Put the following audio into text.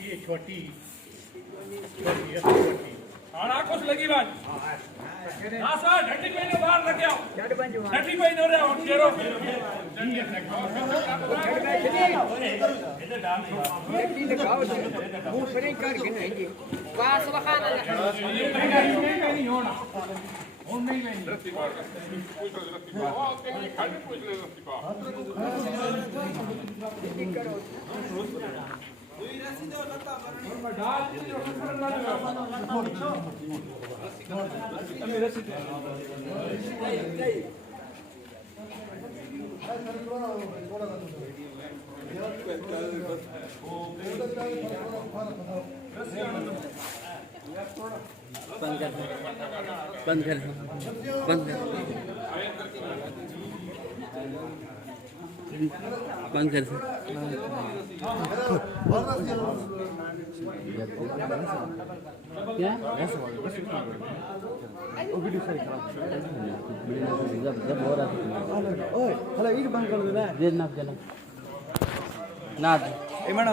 ये छोटी छोटी आना कुछ लगी बात हां सर ढट्टी पे ने बाहर लग गया ढट्टी पे न रहा केरो इधर डाल ढट्टी लगाओ मुंह फ्रेंक कर के नहीं वाह सुभान अल्लाह नहीं होना और नहीं लेनी रस्सी पार पूछ लो रस्सी पार ओ तेरी खाली पूछ ले रस्सी पार मैं डाल के रस्सी बंद कर बंद कर बंद कर बंद कर क्या ओए हला ये बंद कर दे ना ना